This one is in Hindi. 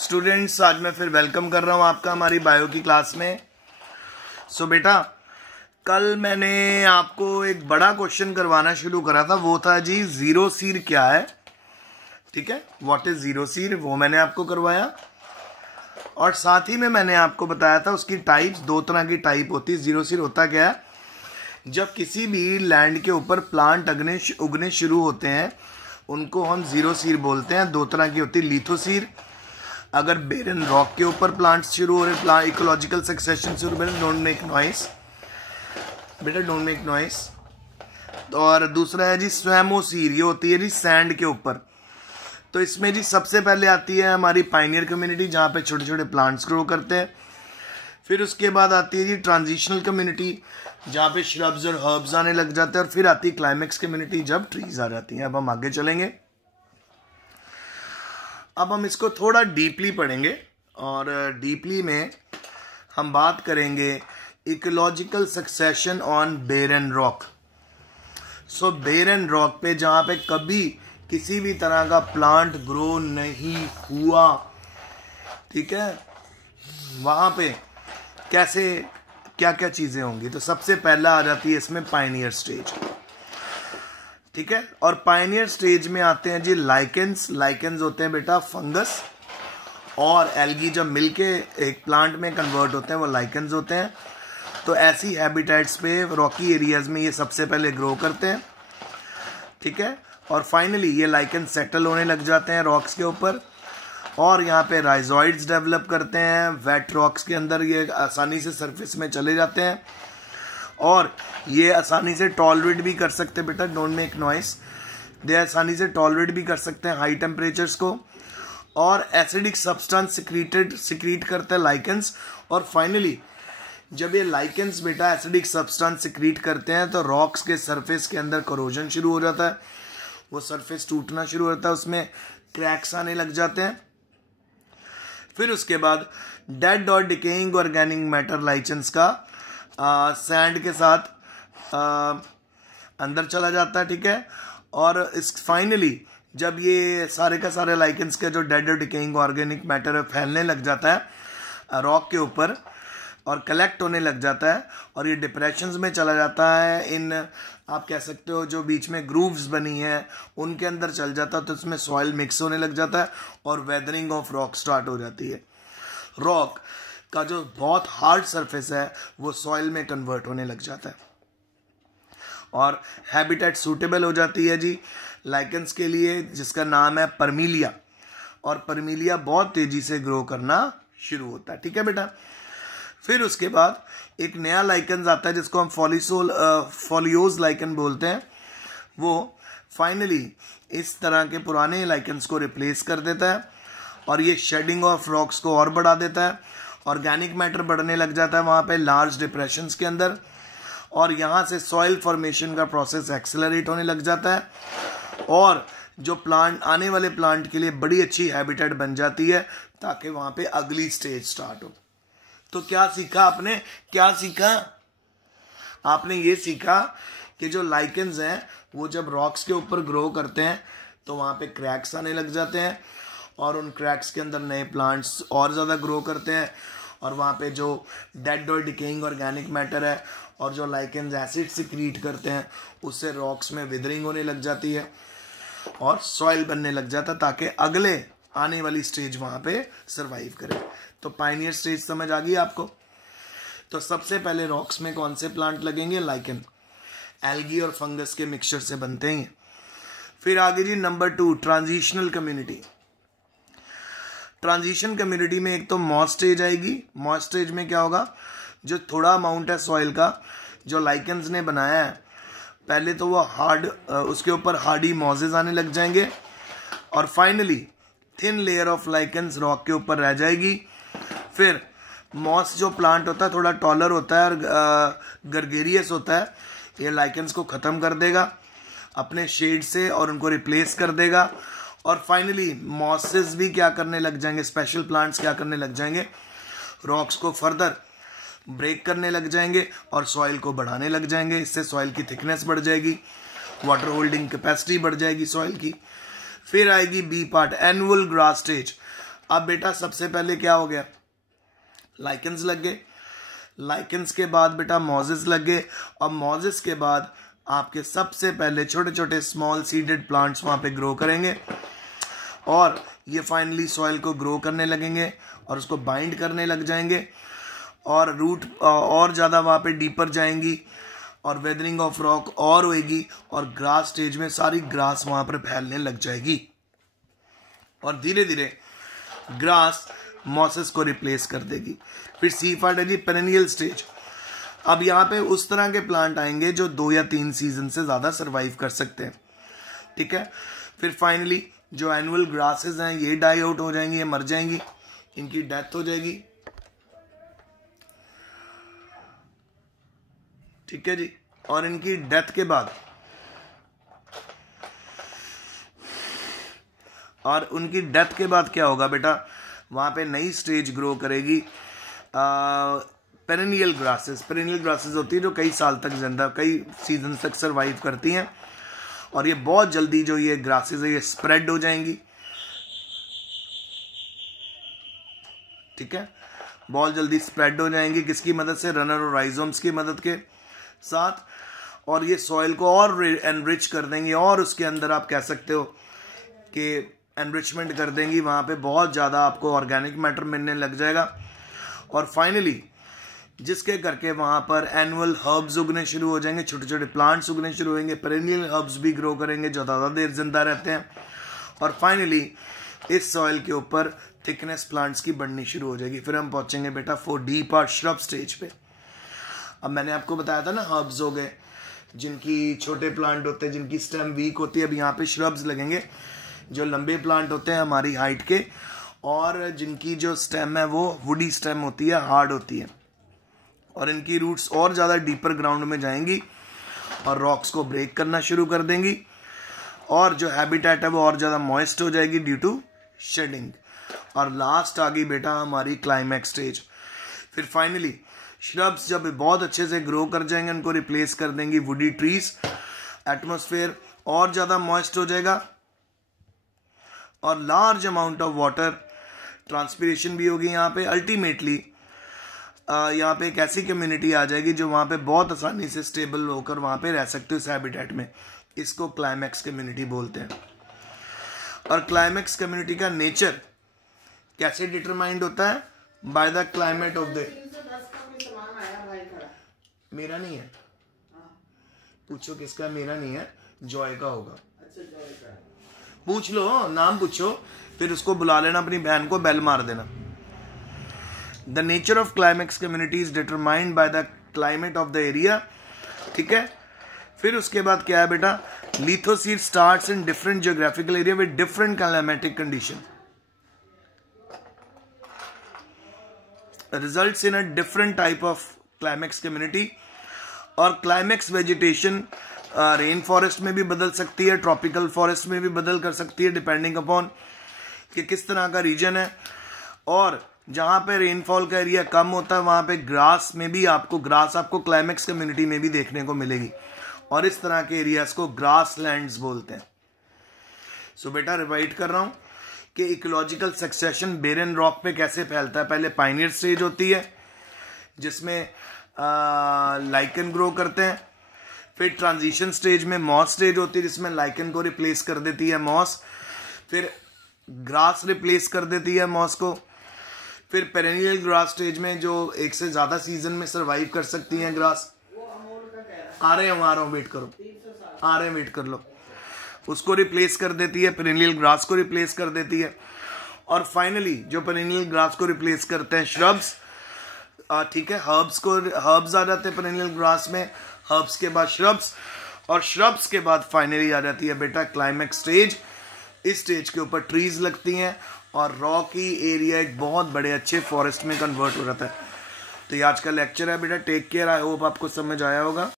स्टूडेंट्स, आज मैं फिर वेलकम कर रहा हूँ आपका हमारी बायो की क्लास में। सो बेटा, कल मैंने आपको एक बड़ा क्वेश्चन करवाना शुरू करा था, वो था जी जीरो सीर क्या है। ठीक है, व्हाट इज जीरो सीर, वो मैंने आपको करवाया। और साथ ही में मैंने आपको बताया था उसकी टाइप्स, दो तरह की टाइप होती है। जीरो सीर होता क्या है, जब किसी भी लैंड के ऊपर प्लांट उगने शुरू होते हैं उनको हम जीरो सीर बोलते हैं। दो तरह की होती है, लिथोसीर, अगर बेरन रॉक के ऊपर प्लांट्स शुरू हो रहे, इकोलॉजिकल सक्सेशन शुरू हो रहे, डोंट मेक नॉइस बेटा, डोंट मेक नॉइस। और दूसरा है जी स्वैमोसीर, ये होती है जी सैंड के ऊपर। तो इसमें जी सबसे पहले आती है हमारी पाइनियर कम्युनिटी, जहाँ पे छोटे छोटे प्लांट्स ग्रो करते हैं। फिर उसके बाद आती है जी ट्रांजिशनल कम्युनिटी, जहाँ पे श्रब्स और हर्ब्स आने लग जाते हैं। और फिर आती है क्लाइमेक्स कम्युनिटी, जब ट्रीज आ जाती हैं। अब हम आगे चलेंगे, अब हम इसको थोड़ा डीपली पढ़ेंगे और डीपली में हम बात करेंगे ecological succession on barren rock. So barren rock पे, जहाँ पे कभी किसी भी तरह का प्लांट ग्रो नहीं हुआ, ठीक है, वहाँ पे कैसे क्या क्या चीज़ें होंगी। तो सबसे पहला आ जाती है इसमें पायनियर स्टेज, ठीक है। और पायनियर स्टेज में आते हैं जी लाइकेंस। लाइकेंस होते हैं बेटा फंगस, और एल्गी जब मिलके एक प्लांट में कन्वर्ट होते हैं वो लाइकेंस होते हैं। तो ऐसी हैबिटेट्स पे रॉकी एरियाज में ये सबसे पहले ग्रो करते हैं, ठीक है। और फाइनली ये लाइकेंस सेटल होने लग जाते हैं रॉक्स के ऊपर, और यहाँ पे राइजोइड्स डेवलप करते हैं वेट रॉक्स के अंदर। ये आसानी से सरफेस में चले जाते हैं और ये आसानी से टॉलरेट भी कर सकते हैं बेटा, डोंट मेक नॉइस। दे आसानी से टॉलरेट भी कर सकते हैं हाई टेम्परेचर्स को। और एसिडिक सब्सटेंस सिक्रीट करते हैं लाइकेंस। और फाइनली जब ये लाइकेंस बेटा एसिडिक सब्सटेंस सिक्रीट करते हैं तो रॉक्स के सरफेस के अंदर कोरोजन शुरू हो जाता है, वो सरफेस टूटना शुरू हो जाता है, उसमें क्रैक्स आने लग जाते हैं। फिर उसके बाद डेड और डिकेइंग ऑर्गेनिक मैटर लाइकेंस का सैंड के साथ अंदर चला जाता है, ठीक है। और इस फाइनली जब ये सारे का सारे लाइकेंस के जो डेड और डिकेइंग ऑर्गेनिक मैटर है फैलने लग जाता है रॉक के ऊपर और कलेक्ट होने लग जाता है, और ये डिप्रेशंस में चला जाता है, इन आप कह सकते हो जो बीच में ग्रूव्स बनी हैं उनके अंदर चल जाता है। तो इसमें सॉइल मिक्स होने लग जाता है और वेदरिंग ऑफ रॉक स्टार्ट हो जाती है। रॉक का जो बहुत हार्ड सरफेस है वो सॉइल में कन्वर्ट होने लग जाता है और हैबिटेट सूटेबल हो जाती है जी लाइकेंस के लिए, जिसका नाम है परमीलिया। और परमीलिया बहुत तेजी से ग्रो करना शुरू होता है, ठीक है बेटा। फिर उसके बाद एक नया लाइकेंस आता है जिसको हम फॉलियोज लाइकेन बोलते हैं। वो फाइनली इस तरह के पुराने लाइकेंस को रिप्लेस कर देता है और ये शेडिंग ऑफ रॉक्स को और बढ़ा देता है। ऑर्गेनिक मैटर बढ़ने लग जाता है वहाँ पे लार्ज डिप्रेशंस के अंदर, और यहाँ से सॉइल फॉर्मेशन का प्रोसेस एक्सेलरेट होने लग जाता है और जो प्लांट आने वाले प्लांट के लिए बड़ी अच्छी हैबिटेट बन जाती है, ताकि वहाँ पे अगली स्टेज स्टार्ट हो। तो क्या सीखा आपने, क्या सीखा आपने? ये सीखा कि जो लाइकेंस हैं वो जब रॉक्स के ऊपर ग्रो करते हैं तो वहाँ पे क्रैक्स आने लग जाते हैं और उन क्रैक्स के अंदर नए प्लांट्स और ज़्यादा ग्रो करते हैं, और वहाँ पे जो डेड और डिकेइंग ऑर्गेनिक मैटर है और जो लाइकेंस एसिड सिक्रीट करते हैं उससे रॉक्स में विदरिंग होने लग जाती है और सॉइल बनने लग जाता है, ताकि अगले आने वाली स्टेज वहाँ पे सरवाइव करे। तो पायनियर स्टेज समझ आ गई आपको। तो सबसे पहले रॉक्स में कौन से प्लांट लगेंगे? लाइकेन, एल्गी और फंगस के मिक्सचर से बनते हैं। फिर आगे जी number 2, transitional community. Transition community में एक तो मॉस स्टेज आएगी। मॉस स्टेज में क्या होगा, जो थोड़ा अमाउंट है सॉइल का जो लाइकेंस ने बनाया है, पहले तो वो हार्ड, उसके ऊपर हार्डी मॉजेज आने लग जाएंगे और finally thin layer of lichens rock के ऊपर रह जाएगी। फिर मॉस जो प्लांट होता है थोड़ा टॉलर होता है और गर्गेरियस होता है, ये लाइकेंस को ख़त्म कर देगा अपने शेड से और उनको रिप्लेस कर देगा। और फाइनली मॉसेस भी क्या करने लग जाएंगे, स्पेशल प्लांट्स क्या करने लग जाएंगे, रॉक्स को फर्दर ब्रेक करने लग जाएंगे और सॉइल को बढ़ाने लग जाएंगे। इससे सॉइल की थिकनेस बढ़ जाएगी, वाटर होल्डिंग कैपेसिटी बढ़ जाएगी सॉइल की। फिर आएगी B part, annual grass stage. अब बेटा सबसे पहले क्या हो गया, लाइकेंस लग गए, लाइकेंस के बाद बेटा मॉजेस लग गए, और मॉजेस के बाद आपके सबसे पहले छोटे छोटे स्मॉल सीडेड प्लांट्स वहाँ पे ग्रो करेंगे, और ये फाइनली सॉइल को ग्रो करने लगेंगे और उसको बाइंड करने लग जाएंगे, और रूट और ज़्यादा वहाँ पे डीपर जाएंगी, और वेदरिंग ऑफ रॉक और होएगी, और ग्रास स्टेज में सारी ग्रास वहाँ पर फैलने लग जाएगी, और धीरे धीरे ग्रास मॉसेस को रिप्लेस कर देगी। फिर C5 है जी पेरेनियल स्टेज। अब यहाँ पे उस तरह के प्लांट आएंगे जो 2 या 3 सीजन से ज़्यादा सरवाइव कर सकते हैं, ठीक है। फिर फाइनली जो एनुअल ग्रासेस हैं ये डाई आउट हो जाएंगी, ये मर जाएंगी, इनकी डेथ हो जाएगी, ठीक है जी। और इनकी डेथ के बाद क्या होगा बेटा, वहां पे नई स्टेज ग्रो करेगी पेरेनियल ग्रासेस। पेरेनियल ग्रासेस होती है जो कई साल तक जिंदा, कई सीजन तक सरवाइव करती हैं, और ये बहुत जल्दी जो ये ग्रासेस है ये स्प्रेड हो जाएंगी, ठीक है, बहुत जल्दी स्प्रेड हो जाएंगी। किसकी मदद से, रनर और राइजोम्स की मदद के साथ, और ये सॉइल को और एनरिच कर देंगे, और उसके अंदर आप कह सकते हो कि एनरिचमेंट कर देंगी, वहाँ पे बहुत ज़्यादा आपको ऑर्गेनिक मैटर मिलने लग जाएगा, और फाइनली जिसके करके वहाँ पर एनुअल हर्ब्स उगने शुरू हो जाएंगे, छोटे छोटे प्लांट्स उगने शुरू होंगे, पेरेनियल हर्ब्स भी ग्रो करेंगे जो ज़्यादा देर जिंदा रहते हैं, और फाइनली इस सॉइल के ऊपर थिकनेस प्लांट्स की बढ़नी शुरू हो जाएगी। फिर हम पहुँचेंगे बेटा 4D पार्ट श्रब स्टेज पे। अब मैंने आपको बताया था ना हर्ब्स हो गए जिनकी छोटे प्लांट होते हैं, जिनकी स्टेम वीक होती है, अब यहाँ पे श्रब्स लगेंगे जो लंबे प्लांट होते हैं हमारी हाइट के, और जिनकी जो स्टेम है वो वुडी स्टेम होती है, हार्ड होती है, और इनकी रूट्स और ज़्यादा डीपर ग्राउंड में जाएंगी और रॉक्स को ब्रेक करना शुरू कर देंगी, और जो हैबिटेट है वो और ज़्यादा मॉइस्ट हो जाएगी ड्यू टू शेडिंग। और लास्ट आ गई बेटा हमारी क्लाइमैक्स स्टेज। फिर फाइनली श्रब्स जब बहुत अच्छे से ग्रो कर जाएंगे उनको रिप्लेस कर देंगी वुडी ट्रीज, एटमॉस्फेयर और ज़्यादा मॉइस्ट हो जाएगा, और large amount of water transpiration भी होगी यहाँ पे। अल्टीमेटली यहाँ पे एक ऐसी कम्युनिटी आ जाएगी जो वहाँ पे बहुत आसानी से स्टेबल होकर वहाँ पे रह सकते हो इस हैबिटेट में। इसको क्लाइमैक्स कम्युनिटी बोलते हैं। और क्लाइमैक्स कम्युनिटी का नेचर कैसे डिटरमाइंड होता है? Bye the climate of the. मेरा नहीं है, पूछो किसका? मेरा नहीं है, जॉय का होगा। पूछ लो, नाम पूछो, फिर उसको बुला लेना, अपनी बहन को बेल मार देना। The nature of climax community is determined by the climate of the area, ठीक है। फिर उसके बाद क्या है बेटा? Lithosere starts in different geographical area with different climatic condition, results in a different type of climax community. और क्लाइमैक्स वेजिटेशन रेन फॉरेस्ट में भी बदल सकती है, ट्रॉपिकल फॉरेस्ट में भी बदल कर सकती है, डिपेंडिंग अपॉन कि किस तरह का रीजन है। और जहां पे रेनफॉल का एरिया कम होता है वहां पे ग्रास आपको क्लाइमैक्स कम्युनिटी में भी देखने को मिलेगी, और इस तरह के एरियाज को ग्रास लैंड्स बोलते हैं। सो बेटा रिवाइड कर रहा हूं कि इकोलॉजिकल सक्सेशन बेरन रॉक पे कैसे फैलता है। पहले पाइनियर स्टेज होती है जिसमें लाइकन ग्रो करते हैं। फिर ट्रांजिशन स्टेज में मॉस स्टेज होती है जिसमें लाइकन को रिप्लेस कर देती है मॉस, फिर ग्रास रिप्लेस कर देती है मॉस को। फिर पेरेनियल ग्रास स्टेज में जो एक से ज्यादा सीजन में सरवाइव कर सकती हैं ग्रास। आ रहे हैं, वेट करो, आ रहे हैं, वेट कर लो। उसको रिप्लेस कर देती है, पेरेनियल ग्रास को रिप्लेस कर देती है। और फाइनली जो पेरेनियल ग्रास को रिप्लेस करते हैं श्रब्स, ठीक है, हर्ब्स आ जाते हैं पेरेनियल ग्रास में, हर्ब्स के बाद श्रब्स, और श्रब्स के बाद फाइनली आ जाती है बेटा क्लाइमैक्स स्टेज। इस स्टेज के ऊपर ट्रीज लगती हैं और रॉकी एरिया एक बहुत बड़े अच्छे फॉरेस्ट में कन्वर्ट हो जाता है। तो ये आज का लेक्चर है बेटा। टेक केयर, आई होप आपको समझ आया होगा।